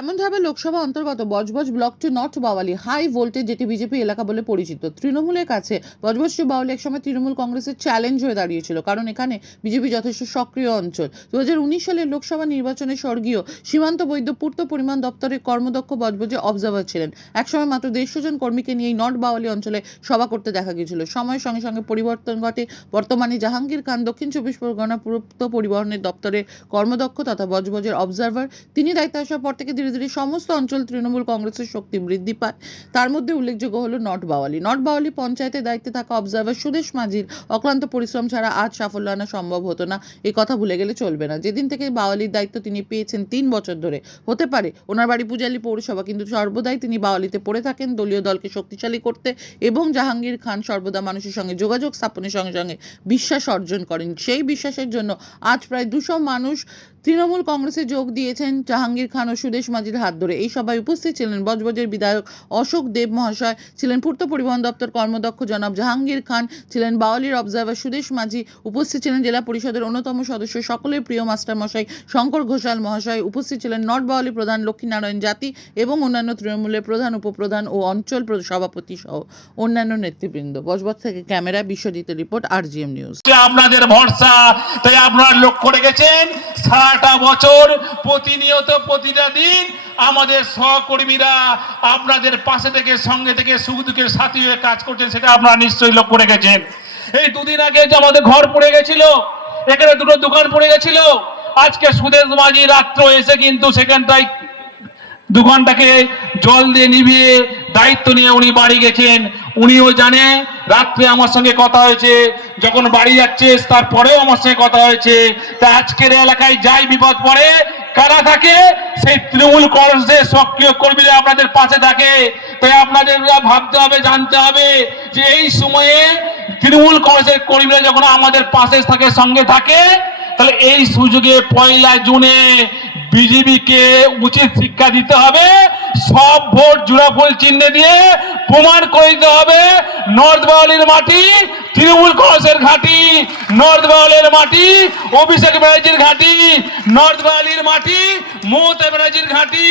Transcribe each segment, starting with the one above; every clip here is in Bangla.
এমনভাবে লোকসভা অন্তর্গত Budge Budge block two north বাওয়ালি high voltage, যেটি বিজেপি এলাকা বলে পরিচিত। তৃণমূলের কাছে বজবজ টু বাওয়ালি একসময় তৃণমূল কংগ্রেসের চ্যালেঞ্জ হয়ে দাঁড়িয়েছিল, কারণ এখানে বিজেপি যথেষ্ট সক্রিয় অঞ্চল। 2019 সালের লোকসভা নির্বাচনে স্বর্গীয় সীমান্ত বৈদ্য পূর্ত পরিমাণ দপ্তরের কর্মদক্ষ বজবজে অবজার্ভার ছিলেন। একসময় মাত্র 150 জন কর্মীকে নিয়ে নর্থ বাওয়ালি অঞ্চলে সভা করতে দেখা গিয়েছিল। সময়ের সঙ্গে সঙ্গে পরিবর্তন ঘটে। বর্তমানে জাহাঙ্গীর খান দক্ষিণ 24 পরগনা পূর্ত পরিবহনের দপ্তরের কর্মদক্ষ তথা বজবজের অবজার্ভার। তিনি দায়িত্ব আসার পর থেকে ধীরে ধীরে সমস্ত অঞ্চল তৃণমূল কংগ্রেসের শক্তি বৃদ্ধি পায়। তার মধ্যে উল্লেখযোগ্য হলো নর্থ বাওয়ালি। নর্থ বাওয়ালি পঞ্চায়েতের দায়িত্বে থাকা অবজার্ভার সুদেশ মাঝির অক্লান্ত পরিশ্রম ছাড়া আজ সাফল্য আনা সম্ভব হতো না, এই কথা ভুলে গেলে চলবে না। যেদিন থেকে বাওয়ালির দায়িত্ব তিনি পেয়েছেন 3 বছর ধরে, হতে পারে ওনার বাড়ি পূজালি পৌরসভা, কিন্তু সর্বদাই তিনি বাওয়ালিতে পড়ে থাকেন দলীয় দলকে শক্তিশালী করতে, এবং জাহাঙ্গীর খান সর্বদা মানুষের সঙ্গে যোগাযোগ স্থাপনের সঙ্গে সঙ্গে বিশ্বাস অর্জন করেন। সেই বিশ্বাসের জন্য আজ প্রায় 200 মানুষ তৃণমূল কংগ্রেসে যোগ দিয়েছেন জাহাঙ্গীর খান ও সুদেশ মাঝির হাত ধরে। এই সভায় উপস্থিত ছিলেন বজবজের বিধায়ক অশোক দেব মহাশয়, ছিলেন পূর্ত পরিবহন দপ্তর কর্মদক্ষ জনাব জাহাঙ্গীর খান, ছিলেন বাওয়ালির অবজার্ভার সুদেশ মাঝি, উপস্থিত ছিলেন জেলা পরিষদের অন্যতম সদস্য সকলের প্রিয় মাস্টার মশাই শঙ্কর ঘোষাল মহাশয়, উপস্থিত ছিলেন নর্থ বাওয়ালি প্রধান লক্ষ্মীনারায়ণ জাতি এবং অন্যান্য তৃণমূলের প্রধান, উপপ্রধান ও অঞ্চল সভাপতি সহ অন্যান্য নেতৃবৃন্দ। বজবজ থেকে ক্যামেরা বিশ্বজিতের রিপোর্ট, RGM নিউজ। আপনাদের ভরসা, তাই আপনারা লক্ষ্য রেখেছেন সারাটা বছর প্রতিনিয়ত প্রতিটা দিন আমাদের সহকর্মীরা আপনাদের পাশে থেকে সঙ্গে থেকে সুখ দুঃখের সাথী হয়ে কাজ করছেন, সেটা আপনারা নিশ্চয়ই লক্ষ্য রেখেছেন। এই দুদিন আগে যে আমাদের ঘর পড়ে গেছিল, এখানে দুটো দোকান পড়ে গেছিল, আজকে সুদেশ মাঝি রাত্র এসে কিন্তু সেখানটায় দোকানটাকে জল দিয়ে নিভিয়ে দায়িত্ব নিয়ে উনি বাড়ি গেছেন। উনিও জানে, রাত্রে আমার সঙ্গে কথা হয়েছে, যখন বাড়ি যাচ্ছে তারপরেও আমার সঙ্গে কথা হয়েছে। তা আজকের এলাকায় যাই বিপদ পড়ে কারা থাকে, সেই তৃণমূল কংগ্রেসের সক্রিয় কর্মীরা আপনাদের পাশে থাকে। তাই আপনাদের ভাবতে হবে, জানতে হবে যে এই সময়ে তৃণমূল কংগ্রেসের কর্মীরা যখন আমাদের পাশে থাকে, সঙ্গে থাকে, তাহলে এই সুযোগে 1 জুনে বিজেপিকে উচিত শিক্ষা দিতে হবে। সব ভোট জোড়াফুল চিহ্নে দিয়ে প্রমাণ করে দিতে হবে নর্থ বাওয়ালির মাটি তৃণমূল কংগ্রেসের ঘাঁটি, নর্থ বাওয়ালির মাটি অভিষেক ব্যানার্জির ঘাঁটি, নর্থ বাওয়ালির মাটি মমতা ব্যানার্জির ঘাঁটি,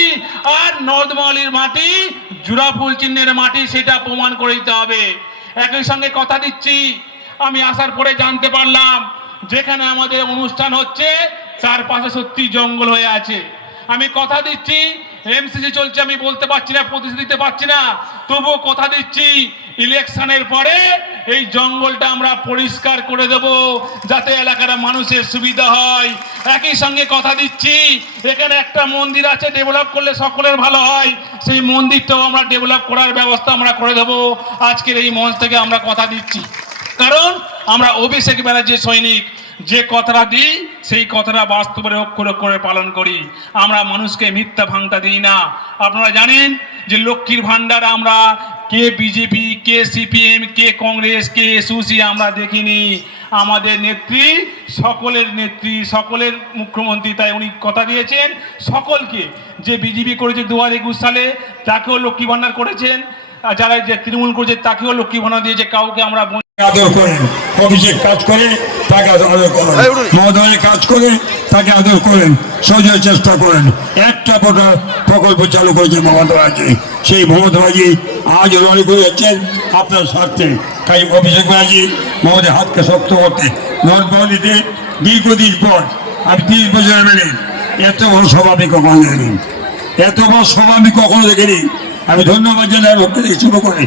আর নর্থ বাওয়ালির মাটি জোড়াফুল চিহ্নের মাটি, সেটা প্রমাণ করে দিতে হবে। একই সঙ্গে কথা দিচ্ছি, আমি আসার পরে জানতে পারলাম যেখানে আমাদের অনুষ্ঠান হচ্ছে তার পাশে সত্যি জঙ্গল হয়ে আছে। আমি কথা দিচ্ছি, এমসিসি চলছে, আমি বলতে পারছি না, প্রতিশ্রুতি দিতে পারছি না, তবুও কথা দিচ্ছি ইলেকশনের পরে এই জঙ্গলটা আমরা পরিষ্কার করে দেব, যাতে এলাকার মানুষের সুবিধা হয়। একই সঙ্গে কথা দিচ্ছি, এখানে একটা মন্দির আছে, ডেভেলপ করলে সকলের ভালো হয়, সেই মন্দিরটাও আমরা ডেভেলপ করার ব্যবস্থা আমরা করে দেব। আজকের এই মঞ্চ থেকে আমরা কথা দিচ্ছি, কারণ আমরা অভিষেক ব্যানার্জির সৈনিক। যে কথাটা দিই সেই কথাটা বাস্তবে অক্ষর অক্ষরে পালন করি। আমরা মানুষকে মিথ্যা ভাঙতা দিই না। আপনারা জানেন যে লক্ষ্মীর ভান্ডার আমরা কে বিজেপি, কে সিপিএম, কে কংগ্রেস, কে এসইউসি আমরা দেখিনি। আমাদের নেত্রী, সকলের নেত্রী, সকলের মুখ্যমন্ত্রী, তাই উনি কথা দিয়েছেন সকলকে, যে বিজেপি করেছে 2021 সালে তাকেও লক্ষ্মী ভান্ডার করেছেন, যারা যে তৃণমূল করেছে তাকেও লক্ষ্মী ভান্ডার দিয়েছে, কাউকে আমরা আদর করেন। অভিষেক কাজ করে তাকে আদর করেন, মহোদয় কাজ করে তাকে আদর করেন, সহযোগিতার চেষ্টা করেন। একটা প্রকল্প চালু করেছে মমতা ব্যানার্জি, সেই মমতা ব্যানার্জি আজ লড়াই করে যাচ্ছেন আপনার স্বার্থে। তাই অভিষেক ব্যানার্জি মমতার হাতকে শক্ত করতে নর্থ বাওয়ালিতে দীর্ঘদিন পর আমি 30 বছর মেলে এত বড় সভা আমি কখনো দেখিনি, এত বড় সভা আমি কখনো দেখিনি। আমি ধন্যবাদ জানাই লক্ষ্য থেকে শুরু করে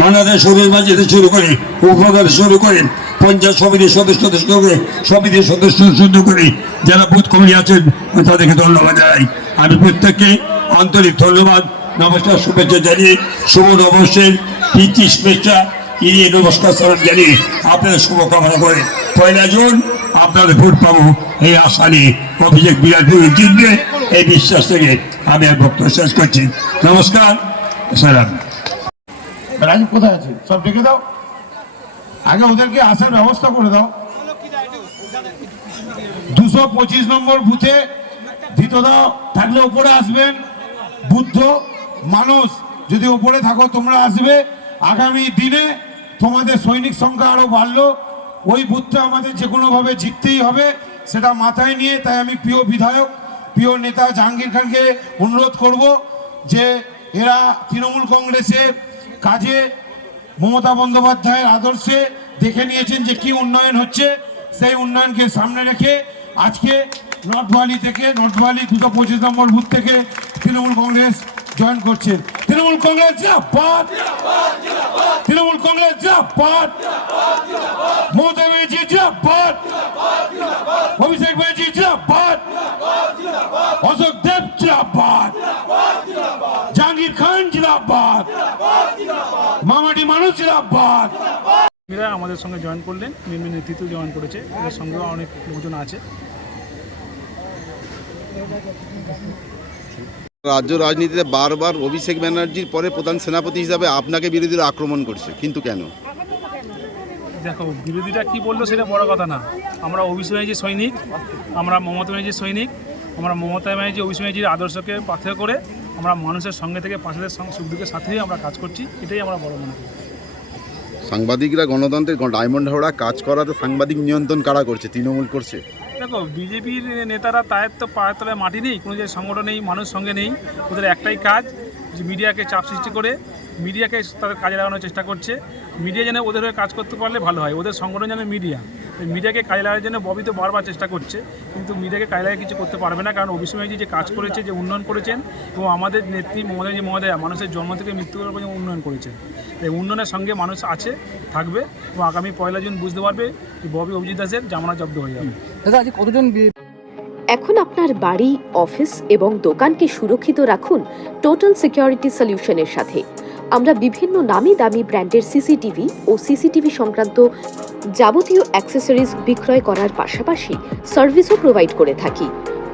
মানাদের সুরেশ মাঝিতে শুরু করে উপপ্রধান শুরু করে পঞ্চায়েত সমিতির সদস্যদের সঙ্গে সমিতির সদস্য শুরু করে যারা বুথ কমিটি আছেন তাদেরকে ধন্যবাদ জানাই। আমি প্রত্যেককে আন্তরিক ধন্যবাদ, নমস্কার, শুভেচ্ছা জানিয়ে শুভ নববর্ষের প্রীতি শুভেচ্ছা ইয়ে নমস্কার সালাম জানিয়ে আপনাদের শুভকামনা করে 1 জুন আপনাদের ভোট পাবো এই আশা নিয়ে অভিষেক বিরাটপুর জিতবে এই বিশ্বাস থেকে আমি আর বক্তব্য শেষ করছি। নমস্কার, সালাম। রাজীব কোথায় আছে? সব ডেকে দাও, আগে ওদেরকে আসার ব্যবস্থা করে দাও। 225 নম্বর বুথে ধৃতদা থাকলে উপরে আসবেন। বুদ্ধ মানুষ যদি উপরে থাকো তোমরা আসবে। আগামী দিনে তোমাদের সৈনিক সংখ্যা আরো বাড়লো, ওই বুথটা আমাদের যে কোনোভাবে জিততেই হবে, সেটা মাথায় নিয়ে তাই আমি প্রিয় বিধায়ক, প্রিয় নেতা জাহাঙ্গীর খানকে অনুরোধ করব যে এরা তৃণমূল কংগ্রেসের কাজে মমতা বন্দ্যোপাধ্যায়ের আদর্শে দেখে নিয়েছেন যে কি উন্নয়ন হচ্ছে, সেই উন্নয়নকে সামনে রেখে আজকে নর্থ ভ্যালি 225 নম্বর বুথ থেকে তৃণমূল কংগ্রেস জয়েন করছেন। তৃণমূল কংগ্রেস জিন্দাবাদ, তৃণমূল কংগ্রেস জিন্দাবাদ, মমতা ব্যানার্জি জিন্দাবাদ, অভিষেক ব্যানার্জি জিন্দাবাদ, অশোক দেব জিন্দাবাদ, জাহাঙ্গীর খান জিন্দাবাদ, মামাটি মানুষ জিন্দাবাদ। এরা আমাদের সঙ্গে জয়েন করলেন, মেন নেতৃত্ব জয়েন করেছে, এদের সঙ্গেও অনেক লোকজন আছে। রাজ্য রাজনীতিতে বারবার অভিষেক ব্যানার্জির পরে প্রধান সেনাপতি হিসাবে আপনাকে বিরোধীরা আক্রমণ করছে, কিন্তু কেন? দেখো, বিরোধীরা কি বললো সেটা বড় কথা না। আমরা অভিষেক ব্যানার্জির সৈনিক, আমরা মমতা ব্যানার্জির সৈনিক। আমরা মমতা ব্যানার্জি অভিষেক ব্যানার্জির আদর্শকে পাথেয় করে আমরা মানুষের সঙ্গে থেকে পাশের সুখ দুঃখের সাথেই আমরা কাজ করছি, এটাই আমরা বড় মনে করি। সাংবাদিকরা গণতন্ত্রের ডায়মন্ড হাওড়া কাজ করাতে সাংবাদিক নিয়ন্ত্রণ কারা করছে? তৃণমূল করছে। দেখো, বিজেপির নেতারা তাদের তো পায়ের তলায় মাটি নেই, কোনো যে সংগঠন নেই, মানুষ সঙ্গে নেই। ওদের একটাই কাজ যে মিডিয়াকে চাপ সৃষ্টি করে মিডিয়াকে তাদের কাজে লাগানোর চেষ্টা করছে। মিডিয়া যেন ওদের হয়ে কাজ করতে পারলে ভালো হয়, ওদের সংগঠন যেন মিডিয়া। মিডিয়াকে কাজে লাগার জন্য ববি তো বারবার চেষ্টা করছে, কিন্তু মিডিয়াকে কাজে লাগিয়ে কিছু করতে পারবে না, কারণ অভিষেক ব্যানার্জি যে কাজ করেছে, যে উন্নয়ন করেছেন, এবং আমাদের নেত্রী মমতাজি মানুষের জন্ম থেকে মৃত্যু পর্যন্ত উন্নয়ন করেছেন। এই উন্নয়নের সঙ্গে মানুষ আছে, থাকবে, এবং আগামী 1 জুন বুঝতে পারবে যে ববি অভিজিৎ দাসের জামানত জব্দ হয়ে যাবে। দাদা, আজ কতজন? এখন আপনার বাড়ি, অফিস এবং দোকানকে সুরক্ষিত রাখুন টোটাল সিকিউরিটি সলিউশনের সাথে। আমরা বিভিন্ন নামি দামি ব্র্যান্ডের সিসিটিভি ও সিসিটিভি সংক্রান্ত যাবতীয় অ্যাক্সেসরিজ বিক্রয় করার পাশাপাশি সার্ভিসও প্রোভাইড করে থাকি।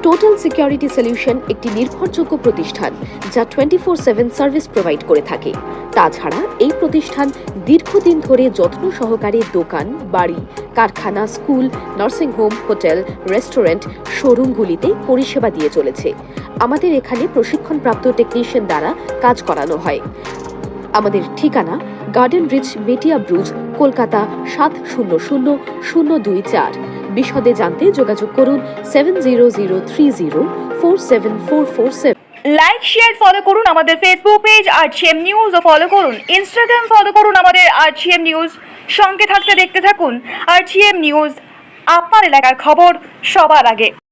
টোটাল সিকিউরিটি সলিউশন একটি নির্ভরযোগ্য প্রতিষ্ঠান যা 24/7 সার্ভিস প্রোভাইড করে থাকে। তাছাড়া এই প্রতিষ্ঠান দীর্ঘদিন ধরে যত্ন সহকারে দোকান, বাড়ি, কারখানা, স্কুল, নার্সিংহোম, হোটেল, রেস্টুরেন্ট, শোরুমগুলিতে পরিষেবা দিয়ে চলেছে। আমাদের এখানে প্রশিক্ষণপ্রাপ্ত টেকনিশিয়ান দ্বারা কাজ করানো হয়। আমাদের ঠিকানা গার্ডেন রিচ, মেটিয়া ব্রুজ, কলকাতা 700024। বিশদে জানতে যোগাযোগ করুন 7003047447। লাইক, শেয়ার, ফলো করুন আমাদের ফেসবুক পেজ RGM নিউজ ও ফলো করুন ইনস্টাগ্রাম, ফলো করুন আমাদের RGM নিউজ। সঙ্গে থাকতে দেখতে থাকুন RGM নিউজ, আপনার এলাকার খবর সবার আগে।